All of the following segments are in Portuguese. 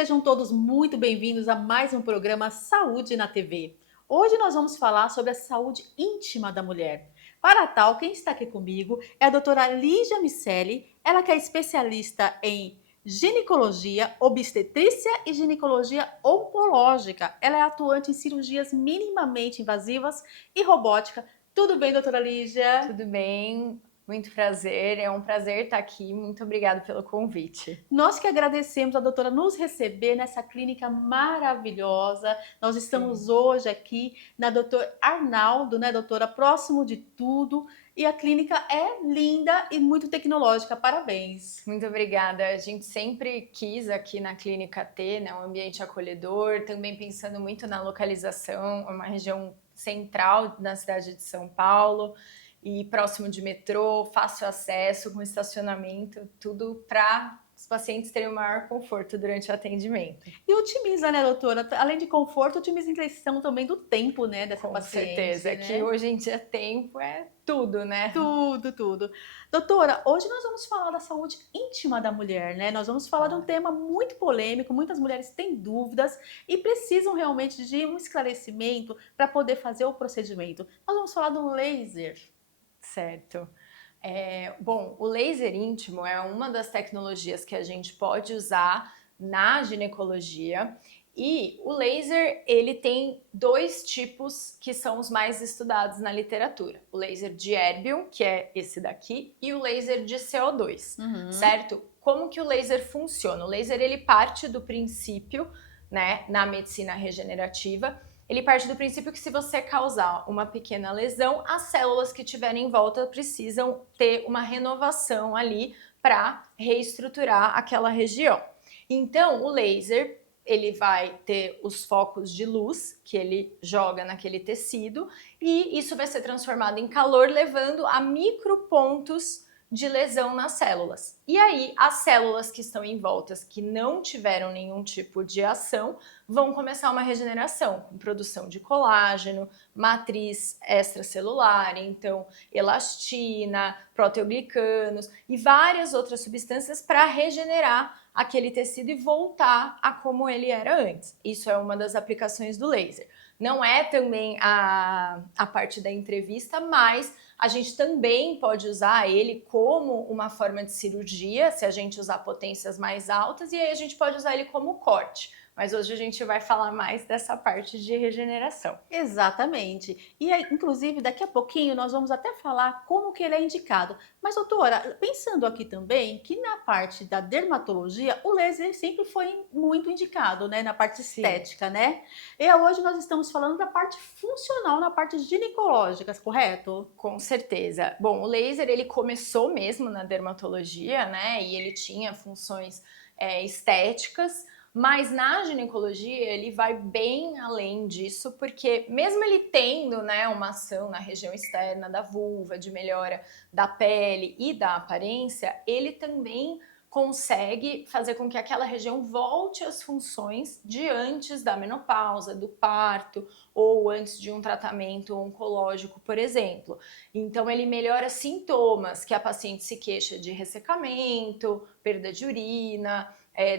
sejam todos muito bem-vindos a mais um programa Saúde na TV. Hoje nós vamos falar sobre a saúde íntima da mulher. Para tal, quem está aqui comigo é a doutora Lígia Miceli, ela que é especialista em ginecologia, obstetrícia e ginecologia oncológica. Ela é atuante em cirurgias minimamente invasivas e robótica. Tudo bem, doutora Lígia? Tudo bem, muito prazer, é um prazer estar aqui, muito obrigada pelo convite. Nós que agradecemos a doutora nos receber nessa clínica maravilhosa. Nós Sim. estamos hoje aqui na Doutor Arnaldo, né, doutora? Próximo de tudo. E a clínica é linda e muito tecnológica. Parabéns. Muito obrigada, a gente sempre quis aqui na clínica ter, né, um ambiente acolhedor, também pensando muito na localização, é uma região central na cidade de São Paulo e próximo de metrô, fácil acesso, com estacionamento, tudo para os pacientes terem o maior conforto durante o atendimento. E otimiza, né, doutora? Além de conforto, otimiza em questão também do tempo, né, dessa Com certeza, paciente, que né? hoje em dia tempo é tudo, né? Tudo, tudo. Doutora, hoje nós vamos falar da saúde íntima da mulher, né? Nós vamos falar de um Claro. tema muito polêmico, muitas mulheres têm dúvidas e precisam realmente de um esclarecimento para poder fazer o procedimento. Nós vamos falar do laser. Certo. Bom, o laser íntimo é uma das tecnologias que a gente pode usar na ginecologia e o laser ele tem dois tipos que são os mais estudados na literatura. O laser de erbium, que é esse daqui, e o laser de CO2, Uhum. certo? Como que o laser funciona? O laser ele parte do princípio, né, na medicina regenerativa, ele parte do princípio que se você causar uma pequena lesão, as células que estiverem em volta precisam ter uma renovação ali para reestruturar aquela região. Então, o laser, ele vai ter os focos de luz que ele joga naquele tecido e isso vai ser transformado em calor, levando a micropontos de lesão nas células. E aí, as células que estão em volta, que não tiveram nenhum tipo de ação, vão começar uma regeneração, com produção de colágeno, matriz extracelular, então elastina, proteoglicanos e várias outras substâncias para regenerar aquele tecido e voltar a como ele era antes. Isso é uma das aplicações do laser. Não é também a parte da entrevista, mas a gente também pode usar ele como uma forma de cirurgia, se a gente usar potências mais altas, e aí a gente pode usar ele como corte. Mas hoje a gente vai falar mais dessa parte de regeneração. Exatamente. E aí, inclusive, daqui a pouquinho nós vamos até falar como que ele é indicado. Mas, doutora, pensando aqui também que na parte da dermatologia, o laser sempre foi muito indicado, né? Na parte Sim. estética, né? E hoje nós estamos falando da parte funcional, na parte ginecológica, correto? Com certeza. Bom, o laser ele começou mesmo na dermatologia, né? E ele tinha funções estéticas, mas na ginecologia ele vai bem além disso, porque mesmo ele tendo, né, uma ação na região externa da vulva, de melhora da pele e da aparência, ele também consegue fazer com que aquela região volte às funções de antes da menopausa, do parto ou antes de um tratamento oncológico, por exemplo. Então, ele melhora sintomas que a paciente se queixa de ressecamento, perda de urina,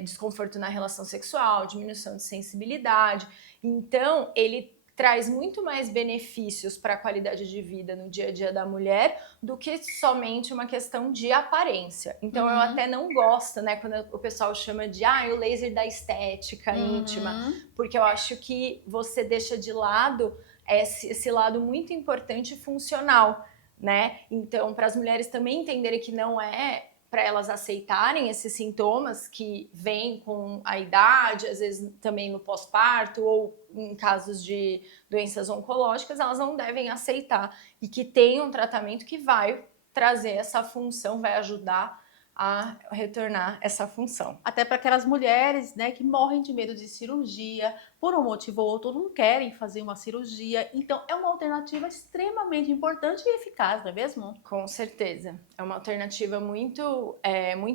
desconforto na relação sexual, diminuição de sensibilidade. Então, ele traz muito mais benefícios para a qualidade de vida no dia a dia da mulher do que somente uma questão de aparência. Então, eu Uhum, até não gosto, né, quando o pessoal chama de o laser da estética íntima, uhum. porque eu acho que você deixa de lado esse lado muito importante e funcional, né? Então, para as mulheres também entenderem que não é para elas aceitarem esses sintomas que vêm com a idade, às vezes também no pós-parto ou em casos de doenças oncológicas, elas não devem aceitar e que tem um tratamento que vai trazer essa função, vai ajudar a retornar essa função. Até para aquelas mulheres, né, que morrem de medo de cirurgia, por um motivo ou outro, não querem fazer uma cirurgia. Então, é uma alternativa extremamente importante e eficaz, não é mesmo? Com certeza. É uma alternativa muito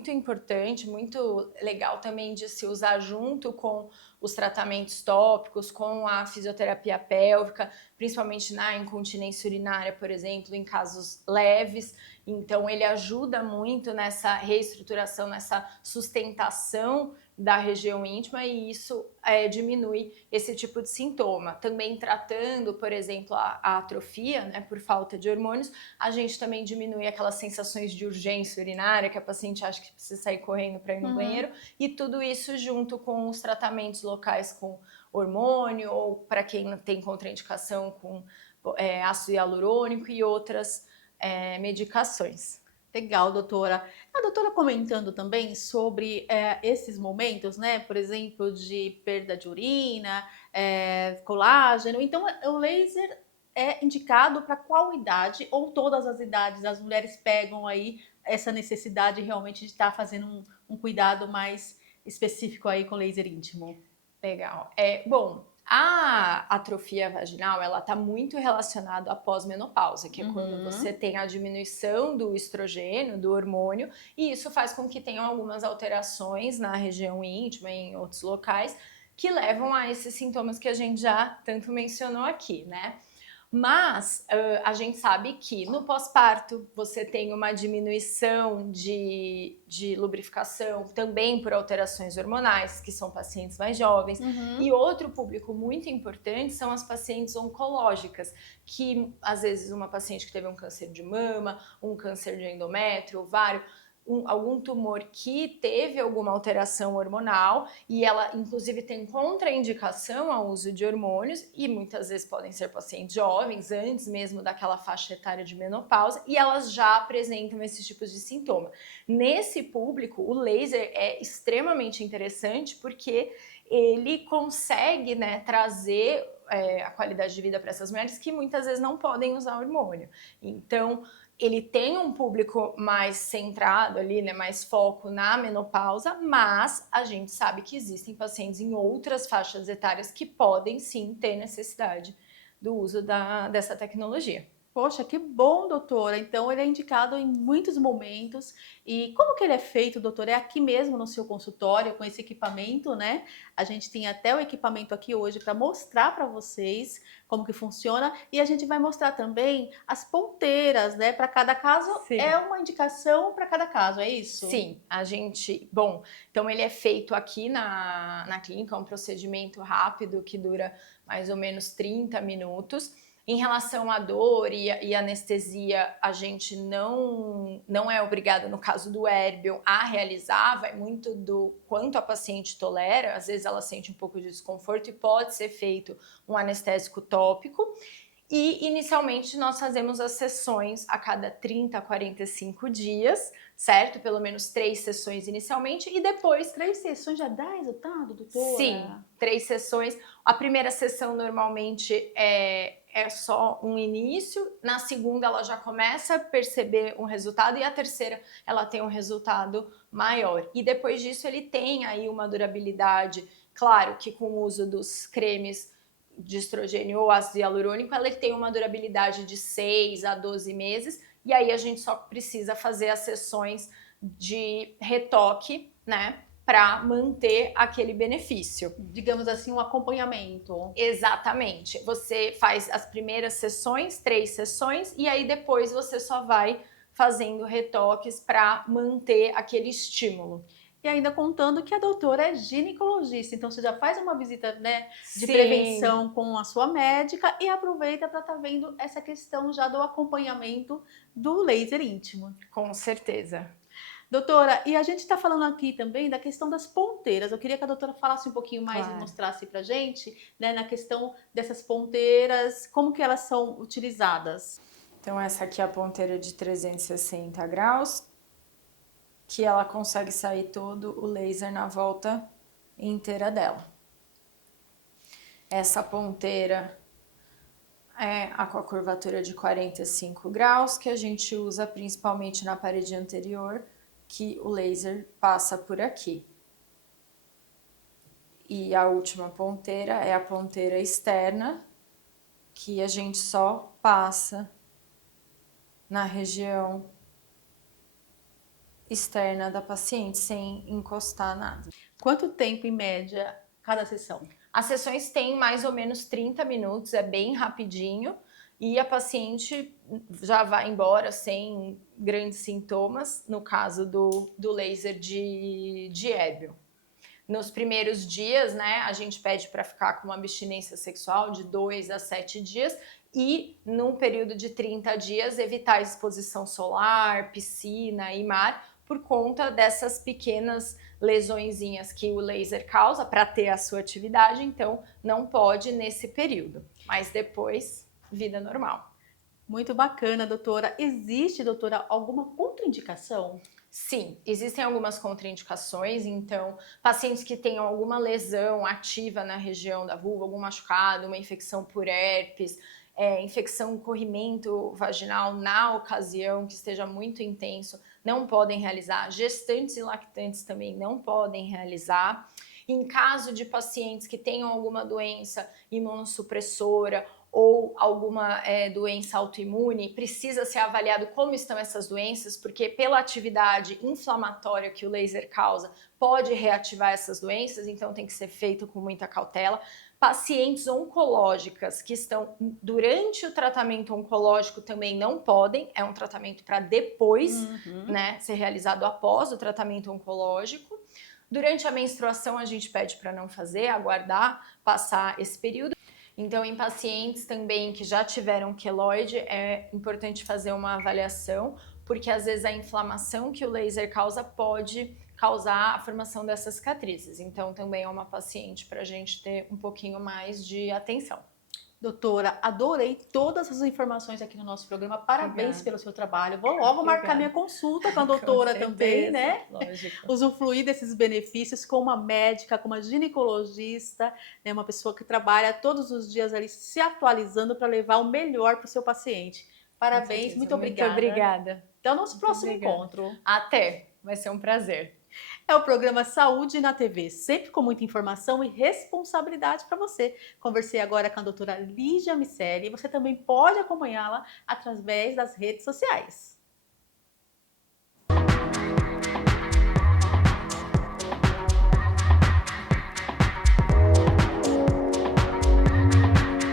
importante, muito legal também de se usar junto com os tratamentos tópicos, com a fisioterapia pélvica, principalmente na incontinência urinária, por exemplo, em casos leves. Então, ele ajuda muito nessa reestruturação, nessa sustentação da região íntima e isso diminui esse tipo de sintoma. Também tratando, por exemplo, a atrofia, né, por falta de hormônios, a gente também diminui aquelas sensações de urgência urinária que a paciente acha que precisa sair correndo para ir no banheiro, e tudo isso junto com os tratamentos locais com hormônio ou para quem tem contraindicação com ácido hialurônico e outras medicações. Legal, doutora. A doutora comentando também sobre esses momentos, né? Por exemplo, de perda de urina, colágeno. Então, o laser é indicado para qual idade ou todas as idades? As mulheres pegam aí essa necessidade realmente de estar fazendo um cuidado mais específico aí com laser íntimo. Legal. Bom, a atrofia vaginal, ela está muito relacionada à pós-menopausa, que é quando você tem a diminuição do estrogênio, do hormônio, e isso faz com que tenham algumas alterações na região íntima e em outros locais, que levam a esses sintomas que a gente já tanto mencionou aqui, né? Mas a gente sabe que no pós-parto você tem uma diminuição de lubrificação, também por alterações hormonais, que são pacientes mais jovens. E outro público muito importante são as pacientes oncológicas, que às vezes uma paciente que teve um câncer de mama, um câncer de endométrio, ovário, algum tumor que teve alguma alteração hormonal e ela inclusive tem contraindicação ao uso de hormônios e muitas vezes podem ser pacientes jovens, antes mesmo daquela faixa etária de menopausa, e elas já apresentam esses tipos de sintoma. Nesse público, o laser é extremamente interessante porque ele consegue, né, trazer a qualidade de vida para essas mulheres que muitas vezes não podem usar hormônio. Então, ele tem um público mais centrado ali, né, mais foco na menopausa, mas a gente sabe que existem pacientes em outras faixas etárias que podem sim ter necessidade do uso dessa tecnologia. Poxa, que bom, doutora. Então, ele é indicado em muitos momentos. E como que ele é feito, doutora? É aqui mesmo no seu consultório, com esse equipamento, né? A gente tem até o equipamento aqui hoje para mostrar para vocês como que funciona. E a gente vai mostrar também as ponteiras, né? Para cada caso, Sim. É uma indicação para cada caso, é isso? Sim, bom, então ele é feito aqui na clínica, é um procedimento rápido que dura mais ou menos 30 minutos. Em relação à dor e anestesia, a gente não é obrigada, no caso do Erbium, a realizar, vai muito do quanto a paciente tolera, às vezes ela sente um pouco de desconforto e pode ser feito um anestésico tópico. E inicialmente nós fazemos as sessões a cada 30 a 45 dias, certo? Pelo menos 3 sessões inicialmente e depois... 3 sessões já dá resultado, doutora? Sim, 3 sessões. A primeira sessão normalmente é só um início, na segunda ela já começa a perceber um resultado e a terceira ela tem um resultado maior. E depois disso ele tem aí uma durabilidade, claro que com o uso dos cremes de estrogênio ou ácido hialurônico, ela tem uma durabilidade de 6 a 12 meses, e aí a gente só precisa fazer as sessões de retoque, né, para manter aquele benefício. Digamos assim, um acompanhamento. Exatamente. Você faz as primeiras sessões, 3 sessões, e aí depois você só vai fazendo retoques para manter aquele estímulo. E ainda contando que a doutora é ginecologista, então você já faz uma visita, né, de Sim. prevenção com a sua médica e aproveita para estar vendo essa questão já do acompanhamento do laser íntimo. Com certeza. Doutora, e a gente está falando aqui também da questão das ponteiras. Eu queria que a doutora falasse um pouquinho mais Claro. e mostrasse para a gente, né, na questão dessas ponteiras, como que elas são utilizadas. Então essa aqui é a ponteira de 360 graus, que ela consegue sair todo o laser na volta inteira dela. Essa ponteira é com a curvatura de 45 graus, que a gente usa principalmente na parede anterior, que o laser passa por aqui. E a última ponteira é a ponteira externa, que a gente só passa na região externa da paciente, sem encostar nada. Quanto tempo, em média, cada sessão? As sessões têm mais ou menos 30 minutos, é bem rapidinho, e a paciente já vai embora sem grandes sintomas, no caso do laser de Erbium. Nos primeiros dias, né, a gente pede para ficar com uma abstinência sexual de 2 a 7 dias e, num período de 30 dias, evitar exposição solar, piscina e mar, por conta dessas pequenas lesõezinhas que o laser causa para ter a sua atividade, então não pode nesse período. Mas depois, vida normal. Muito bacana, doutora. Existe, doutora, alguma contraindicação? Sim, existem algumas contraindicações, então, pacientes que tenham alguma lesão ativa na região da vulva, algum machucado, uma infecção por herpes, infecção, corrimento vaginal na ocasião, que esteja muito intenso, não podem realizar. Gestantes e lactantes também não podem realizar. Em caso de pacientes que tenham alguma doença imunossupressora ou alguma doença autoimune, precisa ser avaliado como estão essas doenças, porque pela atividade inflamatória que o laser causa, pode reativar essas doenças, então tem que ser feito com muita cautela. Pacientes oncológicas que estão durante o tratamento oncológico também não podem, é um tratamento para depois, né, ser realizado após o tratamento oncológico. Durante a menstruação a gente pede para não fazer, aguardar passar esse período. Então, em pacientes também que já tiveram queloide, é importante fazer uma avaliação, porque às vezes a inflamação que o laser causa pode causar a formação dessas cicatrizes. Então, também é uma paciente para a gente ter um pouquinho mais de atenção. Doutora, adorei todas as informações aqui no nosso programa. Parabéns Obrigada. pelo seu trabalho. Vou logo marcar minha consulta com a doutora também, né? Lógico. Usufruir desses benefícios com uma médica, com uma ginecologista, né? Uma pessoa que trabalha todos os dias ali se atualizando para levar o melhor para o seu paciente. Parabéns, muito obrigada. Muito obrigada. Até o nosso próximo obrigada. encontro. Até, vai ser um prazer. É o programa Saúde na TV, sempre com muita informação e responsabilidade para você. Conversei agora com a doutora Lígia Miceli e você também pode acompanhá-la através das redes sociais.